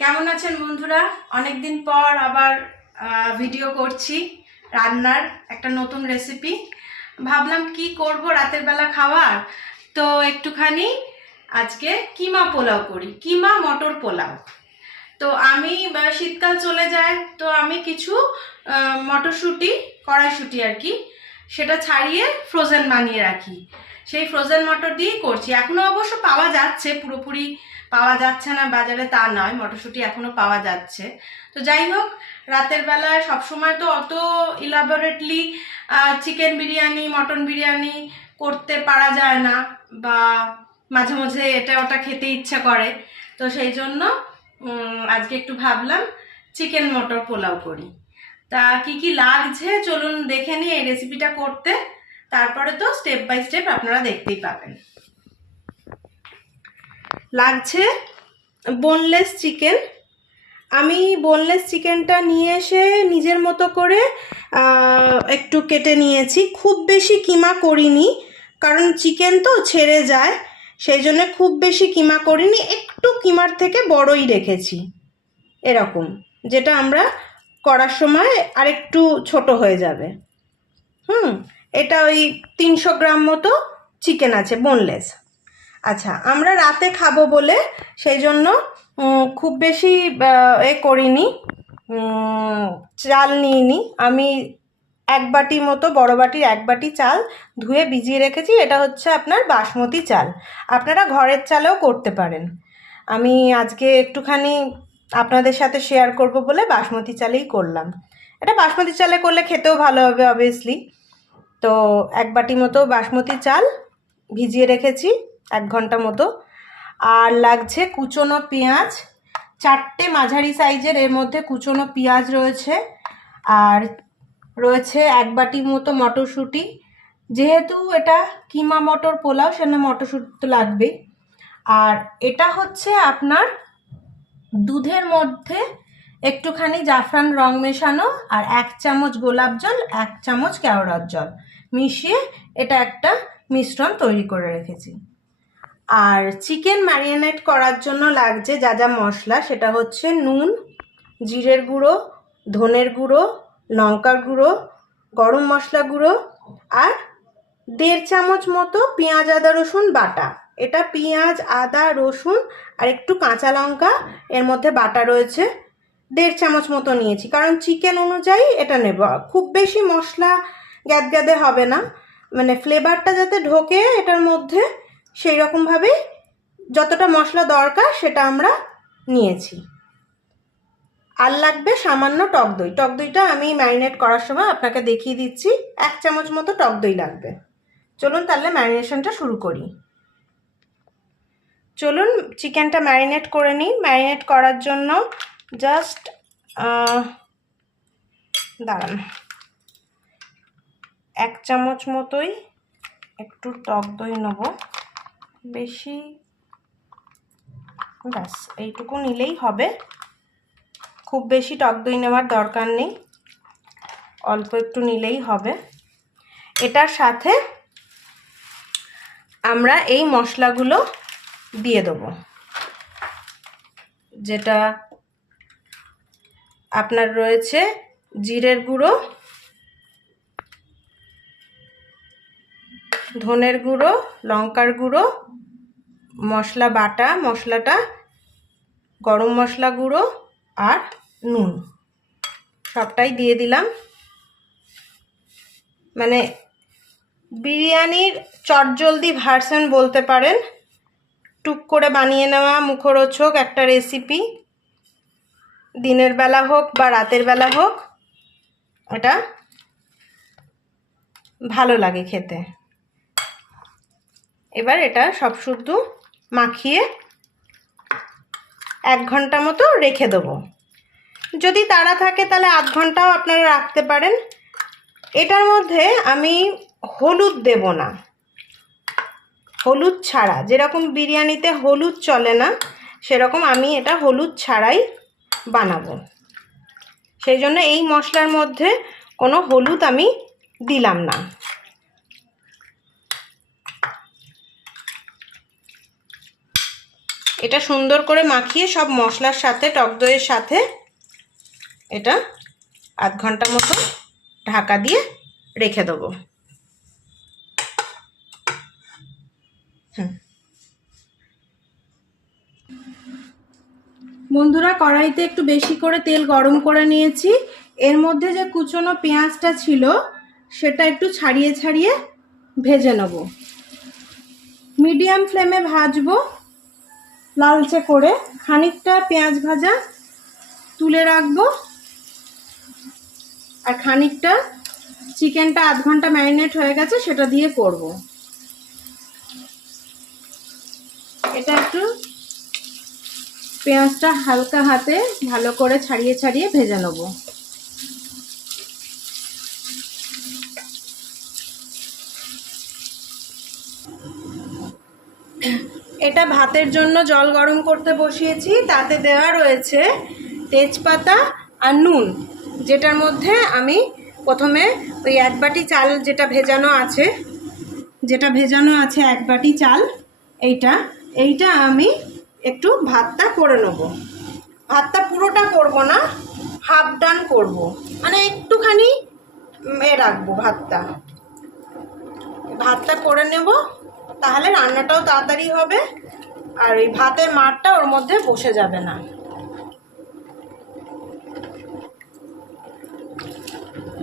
কেমন আছেন বন্ধুরা? অনেকদিন পর আবার ভিডিও করছি রান্নার একটা নতুন রেসিপি। ভাবলাম কি করব রাতের বেলা খাওয়ার, তো একটুখানি আজকে কিমা পোলাও করি, কিমা মটর পোলাও। তো আমি শীতকাল চলে যায়, তো আমি কিছু মটরশুঁটি, কড়াইশুঁটি আর কি, সেটা ছাড়িয়ে ফ্রোজেন বানিয়ে রাখি। সেই ফ্রোজেন মটর দিয়েই করছি। এখনো অবশ্য পাওয়া যাচ্ছে, পুরোপুরি পাওয়া যাচ্ছে না বাজারে তা নয়, মটরশুঁটি এখনো পাওয়া যাচ্ছে। তো যাই হোক, রাতের বেলায় সবসময় তো অত elaborately chicken biryani, mutton biryani করতে পারা যায় না, বা মাঝে মাঝে এটা ওটা খেতে ইচ্ছা করে। তো সেই জন্য আজকে একটু ভাবলাম চিকেন মটর পোলাও করি। তা কি কি লাগছে চলুন দেখে নিই এই রেসিপিটা করতে, তারপরে তো স্টেপ বাই স্টেপ আপনারা দেখতেই পাবেন। লাগছে বোনলেস চিকেন। আমি বোনলেস চিকেনটা নিয়ে এসে নিজের মতো করে একটু কেটে নিয়েছি, খুব বেশি কিমা করিনি, কারণ চিকেন তো ছেড়ে যায়, সেই জন্য খুব বেশি কিমা করিনি, একটু কিমার থেকে বড়ই রেখেছি এরকম, যেটা আমরা করার সময় আরেকটু ছোট হয়ে যাবে। এটা ওই 300 গ্রাম মতো চিকেন আছে বোনলেস। আচ্ছা, আমরা রাতে খাবো বলে সেই জন্য খুব বেশি করিনি, চাল নিইনি। আমি এক বাটি মতো, বড় বাটির এক বাটি চাল ধুয়ে ভিজিয়ে রেখেছি। এটা হচ্ছে আপনার বাসমতি চাল, আপনারা ঘরের চালেও করতে পারেন। আমি আজকে একটুখানি আপনাদের সাথে শেয়ার করব বলে বাসমতি চালেই করলাম। এটা বাসমতি চালে করলে খেতেও ভালো হবে অবভিয়াসলি। তো এক বাটি মতো বাসমতি চাল ভিজিয়ে রেখেছি 1 ঘন্টা মতো। আর লাগছে কুচনো পেঁয়াজ, 4টে মাঝারি সাইজের, এর মধ্যে কুচনো পেঁয়াজ রয়েছে। আর রয়েছে 1 বাটি মতো মটরশুঁটি, যেহেতু এটা কিমা মটর পোলাও সেজন্য মটরশুঁটি তো লাগবেই। আর এটা হচ্ছে আপনার দুধের মধ্যে একটুখানি জাফরান রং মেশানো, আর 1 চামচ গোলাপ জল, 1 চামচ কেওড়ার জল মিশিয়ে এটা একটা মিশ্রণ তৈরি করে রেখেছি। আর চিকেন ম্যারিনেট করার জন্য লাগছে যা যা মশলা, সেটা হচ্ছে নুন, জিরের গুঁড়ো, ধনের গুঁড়ো, লঙ্কার গুঁড়ো, গরম মশলা গুঁড়ো, আর 1.5 চামচ মতো পেঁয়াজ আদা রসুন বাটা। এটা পেঁয়াজ আদা রসুন আর একটু কাঁচা লঙ্কা এর মধ্যে বাটা রয়েছে, 1.5 চামচ মতো নিয়েছি, কারণ চিকেন অনুযায়ী এটা নেব। খুব বেশি মশলা গ্যাদগ্যাদে হবে না, মানে ফ্লেভারটা যাতে ঢোকে এটার মধ্যে, সেই রকমভাবে যতটা মশলা দরকার সেটা আমরা নিয়েছি। আর লাগবে সামান্য টক দই। টক দইটা আমি ম্যারিনেট করার সময় আপনাকে দেখিয়ে দিচ্ছি, 1 চামচ মতো টক দই লাগবে। চলুন তাহলে ম্যারিনেশনটা শুরু করি। চলুন চিকেনটা ম্যারিনেট করে নিই। ম্যারিনেট করার জন্য জাস্ট দাঁড়ান, 1 চামচ মতোই একটু টক দই নেব, বেশি, ব্যাস এইটুকু নিলেই হবে, খুব বেশি টক দই নেওয়ার দরকার নেই, অল্প একটু নিলেই হবে। এটার সাথে আমরা এই মশলাগুলো দিয়ে দেবো, যেটা আপনার রয়েছে জিরের গুঁড়ো, ধনের গুঁড়ো, লঙ্কার গুঁড়ো, মশলা বাটা মশলাটা, গরম মশলা গুঁড়ো আর নুন, সবটাই দিয়ে দিলাম। মানে বিরিয়ানির চটজলদি ভার্সন বলতে পারেন, টুক করে বানিয়ে নেওয়া মুখরোচক একটা রেসিপি, দিনের বেলা হোক বা রাতের বেলা হোক এটা ভালো লাগে খেতে। এবার এটা সব শুদ্ধ মাখিয়ে 1 ঘন্টা মতো রেখে দেবো। যদি তাড়া থাকে তাহলে আধ ঘন্টাও আপনারা রাখতে পারেন। এটার মধ্যে আমি হলুদ দেব না, হলুদ ছাড়া, যেরকম বিরিয়ানিতে হলুদ চলে না সেরকম আমি এটা হলুদ ছাড়াই বানাবো, সেই জন্য এই মশলার মধ্যে কোনো হলুদ আমি দিলাম না। এটা সুন্দর করে মাখিয়ে সব মশলার সাথে টক দইয়ের সাথে এটা আধ ঘন্টা মতো ঢাকা দিয়ে রেখে দেবো। বন্ধুরা, কড়াইতে একটু বেশি করে তেল গরম করে নিয়েছি। এর মধ্যে যে কুচনো পেঁয়াজটা ছিল সেটা একটু ছাড়িয়ে ছাড়িয়ে ভেজে নেব। মিডিয়াম ফ্লেমে ভাজবো লালচে করে। খানিকটা পেঁয়াজ ভাজা তুলে রাখবো, আর খানিকটা চিকেনটা আধ ঘন্টা ম্যারিনেট হয়ে গেছে সেটা দিয়ে করব। এটা একটু পেঁয়াজটা হালকা হাতে ভালো করে ছাড়িয়ে ছাড়িয়ে ভেজে নেব। এটা ভাতের জন্য জল গরম করতে বসিয়েছি। তাতে দেওয়া রয়েছে তেজপাতা আর নুন, যেটার মধ্যে আমি প্রথমে ওই 1 বাটি চাল যেটা ভেজানো আছে 1 বাটি চাল, এইটা আমি একটু ভাতটা করে নেব। ভাতটা পুরোটা করব না, হাফ ডান করব, মানে একটুখানি রাখবো ভাতটা করে নেব, তাহলে রান্নাটাও তাড়াতাড়ি হবে আর এই ভাতের মারটা ওর মধ্যে বসে যাবে না।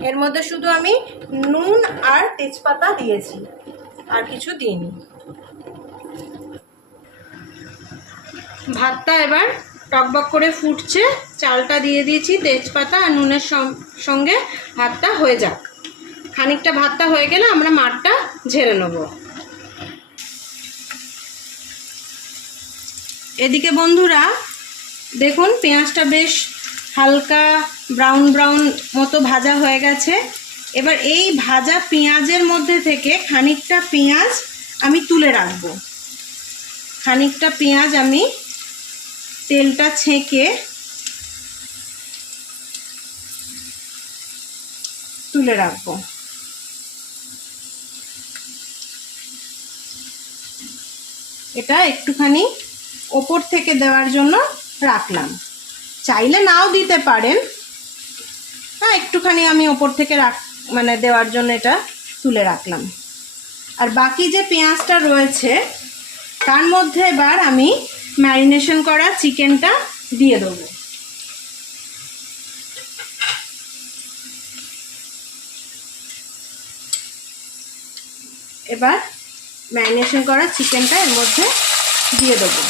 এর মধ্যে শুধু আমি নুন আর তেজপাতা দিয়েছি, আর কিছু দিইনি। ভাতটা এবার টকবক করে ফুটছে, চালটা দিয়ে দিয়েছি, তেজপাতা আর নুনের সঙ্গে ভাতটা হয়ে যাক। খানিকটা ভাতটা হয়ে গেলে আমরা মারটা ঝেড়ে নেব। এদিকে বন্ধুরা দেখুন, পেঁয়াজটা বেশ হালকা ব্রাউন ব্রাউন মতো ভাজা হয়ে গেছে। এবার এই ভাজা পেঁয়াজের মধ্যে থেকে খানিকটা পেঁয়াজ আমি তুলে রাখবো। খানিকটা পেঁয়াজ আমি তেলটা ছেঁকে তুলে রাখবো। এটা একটুখানি ওপর থেকে দেওয়ার জন্য রাখলাম, চাইলে নাও দিতে পারেন। হ্যাঁ, একটুখানি আমি ওপর থেকে দেওয়ার জন্য এটা তুলে রাখলাম। আর বাকি যে পেঁয়াজটা রয়েছে তার মধ্যে এবার আমি ম্যারিনেশন করা চিকেনটা দিয়ে দেবো। এবার ম্যারিনেশন করা চিকেনটা এর মধ্যে দিয়ে দেবো।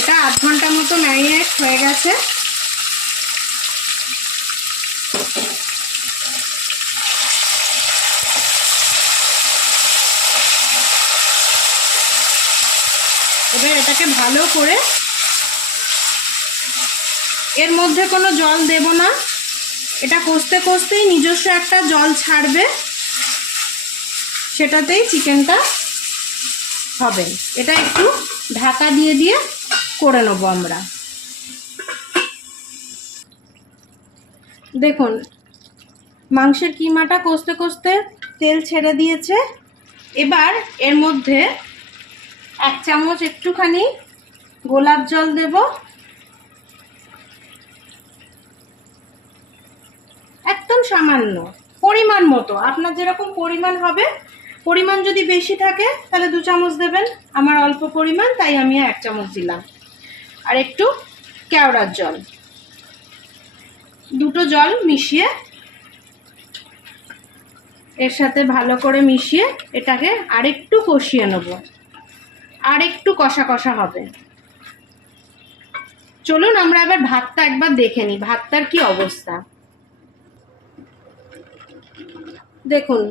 এটা আধ ঘন্টা মতো ম্যারিনেট হয়ে গেছে। এবার এটাকে ভালো করে, এর মধ্যে কোনো জল দেব না, এটা কষতে কষতেই নিজস্ব একটা জল ছাড়বে, সেটাতেই চিকেনটা হবে। এটা একটু ঢাকা দিয়ে দিয়ে করে নেব আমরা। দেখুন, মাংসের কিমাটা কষতে কষতে তেল ছেড়ে দিয়েছে। এবার এর মধ্যে 1 চামচ একটুখানি গোলাপ জল দেব, একদম সামান্য পরিমাণ মতো, আপনার যেরকম পরিমাণ হবে। পরিমাণ যদি বেশি থাকে তাহলে 2 চামচ দেবেন, আমার অল্প পরিমাণ তাই আমি 1 চামচ দিলাম। আর একটু কেওড়ার জল, দুটো জল মিশিয়ে এর সাথে ভালো করে মিশিয়ে এটাকে আরেকটু কষিয়ে নেব, আর একটু কষা কষা হবে। চলুন আমরা এবার ভাতটা একবার দেখে নিই, ভাতটার কি অবস্থা। দেখুন,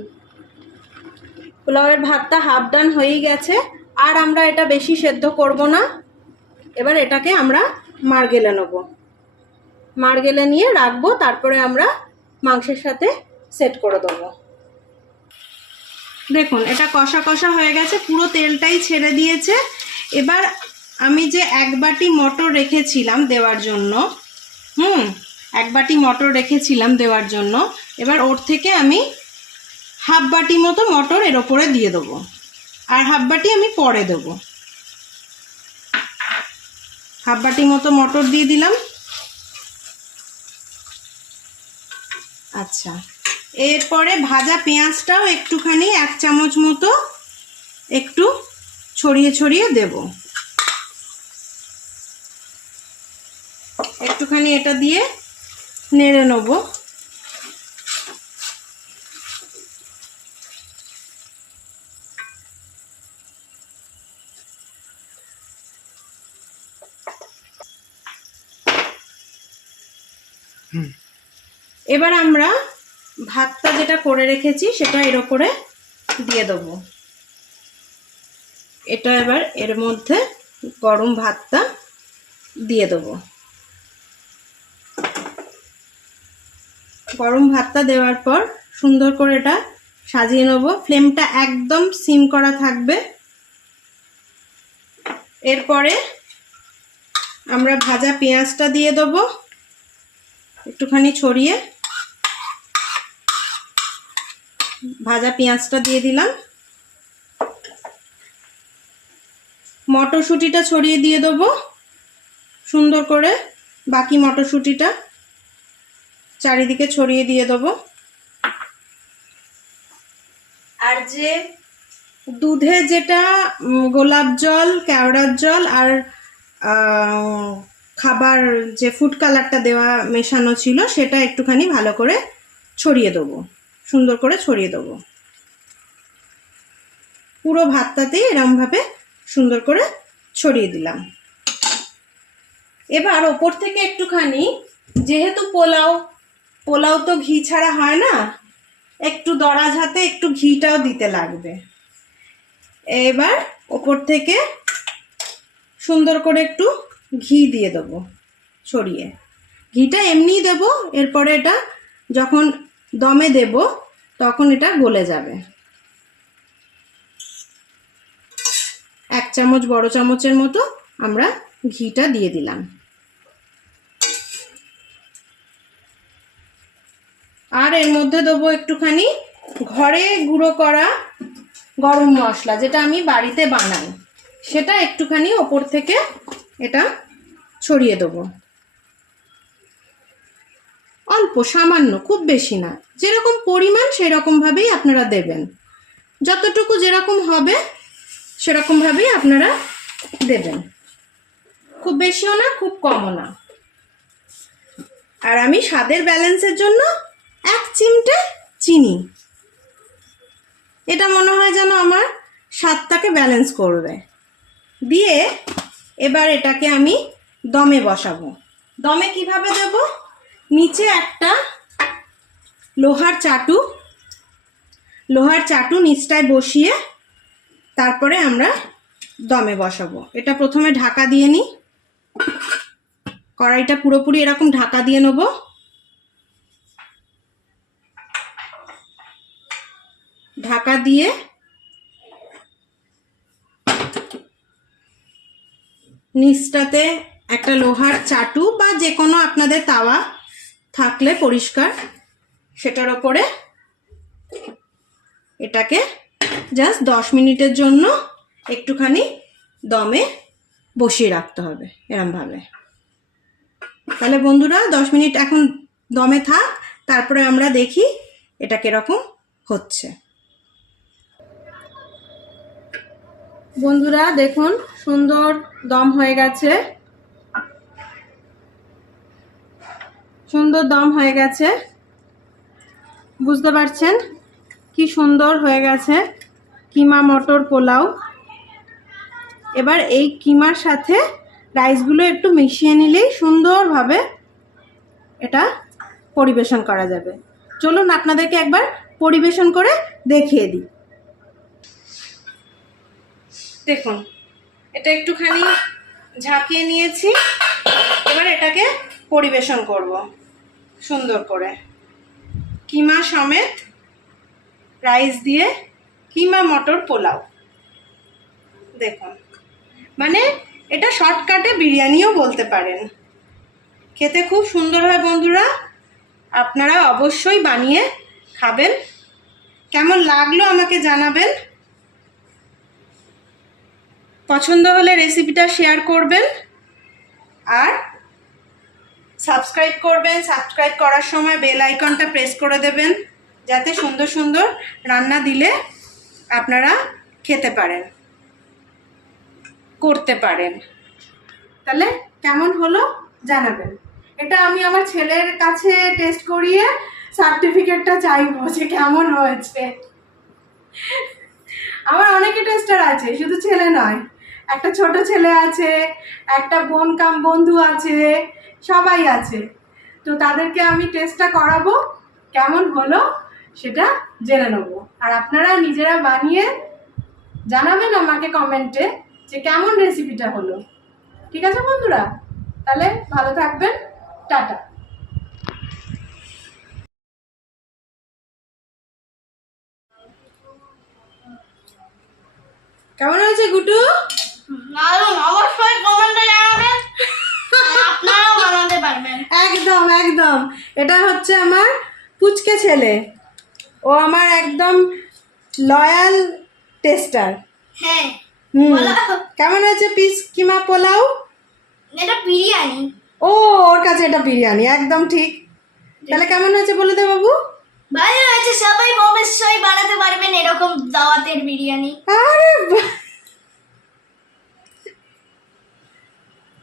পোলাওয়ের ভাতটা হাফ ডান হয়েই গেছে, আর আমরা এটা বেশি সেদ্ধ করব না। এবার এটাকে আমরা মারগেলে নেব, মারগেলে নিয়ে রাখবো, তারপরে আমরা মাংসের সাথে সেট করে দেবো। দেখুন, এটা কষা কষা হয়ে গেছে, পুরো তেলটাই ছেড়ে দিয়েছে। এবার আমি যে 1 বাটি মটর রেখেছিলাম দেওয়ার জন্য, 1 বাটি মটর রেখেছিলাম দেওয়ার জন্য, এবার ওর থেকে আমি হাফ বাটি মতো মটর এর ওপরে দিয়ে দেবো, আর হাফ বাটি আমি পরে দেবো। হাফ বাটি মতো মটর দিয়ে দিলাম। আচ্ছা, এরপরে ভাজা পেঁয়াজটাও একটুখানি 1 চামচ মতো একটু ছড়িয়ে ছড়িয়ে দেব। একটুখানি এটা দিয়ে নেড়ে নেব। এবার আমরা ভাতটা যেটা করে রেখেছি সেটা এর উপরে দিয়ে দেবো। এটা এবার এর মধ্যে গরম ভাতটা দিয়ে দেবো। গরম ভাতটা দেওয়ার পর সুন্দর করে এটা সাজিয়ে নেব। ফ্লেমটা একদম সিম করা থাকবে। এরপরে আমরা ভাজা পেঁয়াজটা দিয়ে দেবো, একটুখানি ছড়িয়ে ভাজা পেঁয়াজটা দিয়ে দিলাম। মটরশুঁটিটা ছড়িয়ে দিয়ে দেবো সুন্দর করে। বাকি মটরশুঁটিটা চারিদিকে ছড়িয়ে দিয়ে দেবো। আর যে দুধে যেটা গোলাপ জল, কেওড়ার জল আর খাবার যে ফুড কালারটা দেওয়া মেশানো ছিল সেটা একটুখানি ভালো করে ছড়িয়ে দেবো, সুন্দর করে ছড়িয়ে দেবো। পুরো ভাতটাতেই এরমভাবে সুন্দর করে ছড়িয়ে দিলাম। এবার ওপর থেকে একটুখানি, যেহেতু পোলাও তো ঘি ছাড়া হয় না, একটু দরাজ হাতে একটু ঘিটাও দিতে লাগবে। এবার ওপর থেকে সুন্দর করে একটু ঘি দিয়ে দেবো ছড়িয়ে। ঘিটা এমনিই দেবো, এরপরে এটা যখন দমে দেব তখন এটা গলে যাবে। 1 চামচ বড় চামচের মতো আমরা ঘিটা দিয়ে দিলাম। আর এর মধ্যে দেবো একটুখানি ঘরে গুঁড়ো করা গরম মশলা, যেটা আমি বাড়িতে বানাই, সেটা একটুখানি ওপর থেকে এটা ছড়িয়ে দেবো। অল্প সামান্য, খুব বেশি না, যেরকম পরিমাণ সেরকম ভাবেই আপনারা দেবেন। যতটুকু যেরকম হবে সেরকম ভাবেই আপনারা দেবেন, খুব বেশিও না খুব কমও না। আর আমি স্বাদের ব্যালেন্সের জন্য 1 চিমটে চিনি, এটা মনে হয় যেন আমার স্বাদটাকে ব্যালেন্স করবে। দিয়ে এবার এটাকে আমি দমে বসাবো। দমে কিভাবে দেব? নিচে একটা লোহার চাটু নিচটায় বসিয়ে তারপরে আমরা দমে বসাবো। এটা প্রথমে ঢাকা দিয়ে নিই, কড়াইটা পুরোপুরি এরকম ঢাকা দিয়ে নেব। ঢাকা দিয়ে নিচটাতে একটা লোহার চাটু বা যে কোনো আপনাদের তাওয়া থাকলে পরিষ্কার, সেটার ওপরে এটাকে জাস্ট 10 মিনিটের জন্য একটুখানি দমে বসিয়ে রাখতে হবে এরমভাবে। তাহলে বন্ধুরা 10 মিনিট এখন দমে থাক, তারপরে আমরা দেখি এটা কিরকম হচ্ছে। বন্ধুরা দেখুন সুন্দর দম হয়ে গেছে, সুন্দর দম হয়ে গেছে। বুঝতে পারছেন কি সুন্দর হয়ে গেছে কিমা মটর পোলাও। এবার এই কিমার সাথে রাইসগুলো একটু মিশিয়ে নিলেই সুন্দরভাবে এটা পরিবেশন করা যাবে। চলুন আপনাদেরকে একবার পরিবেশন করে দেখিয়ে দিই। দেখুন এটা একটুখানি ঝাঁকিয়ে নিয়েছি, এবার এটাকে পরিবেশন করব সুন্দর করে। কিমা সমেত রাইস দিয়ে কিমা মটর পোলাও। দেখুন, মানে এটা শর্টকাটে বিরিয়ানিও বলতে পারেন। খেতে খুব সুন্দর হয় বন্ধুরা, আপনারা অবশ্যই বানিয়ে খাবেন। কেমন লাগলো আমাকে জানাবেন। পছন্দ হলে রেসিপিটা শেয়ার করবেন। আর সাবস্ক্রাইব করবেন, সাবস্ক্রাইব করার সময় বেল আইকনটা প্রেস করে দেবেন, যাতে সুন্দর সুন্দর রান্না দিলে আপনারা খেতে পারেন, করতে পারেন। তাহলে কেমন হলো জানাবেন। এটা আমি আমার ছেলের কাছে টেস্ট করিয়ে সার্টিফিকেটটা চাইবো যে কেমন হয়েছে। আমার অনেকে টেস্টার আছে, শুধু ছেলে নয়, একটা ছোট ছেলে আছে, একটা বোন কাম বন্ধু আছে, সবাই আছে। তো তাদেরকে আমি টেস্টটা করাবো, কেমন হলো সেটা জেনে নেবো। আর আপনারা নিজেরা বানিয়ে জানাবেন আমাকে কমেন্টে যে কেমন রেসিপিটা হলো। ঠিক আছে বন্ধুরা, তাহলে ভালো থাকবেন, টাটা। কেমন হয়েছে গুটু? দারুণ, অবশ্যই কমেন্টে জানাবেন, আপনারাও বানাতে পারবেন। একদম একদম, এটা হচ্ছে আমার পুচকে ছেলে, ও আমার একদম লয়াল টেস্টার। হ্যাঁ, কেমন হয়েছে পিস কিমা পোলাও? এটা বিরিয়ানি। ও, ওর কাছে এটা বিরিয়ানি, একদম ঠিক। তাহলে কেমন হয়েছে বলে দে বাবু। ভালো হয়েছে, সবাই অবশ্যই বানাতে পারবেন এরকম দাওয়াতের বিরিয়ানি। আরে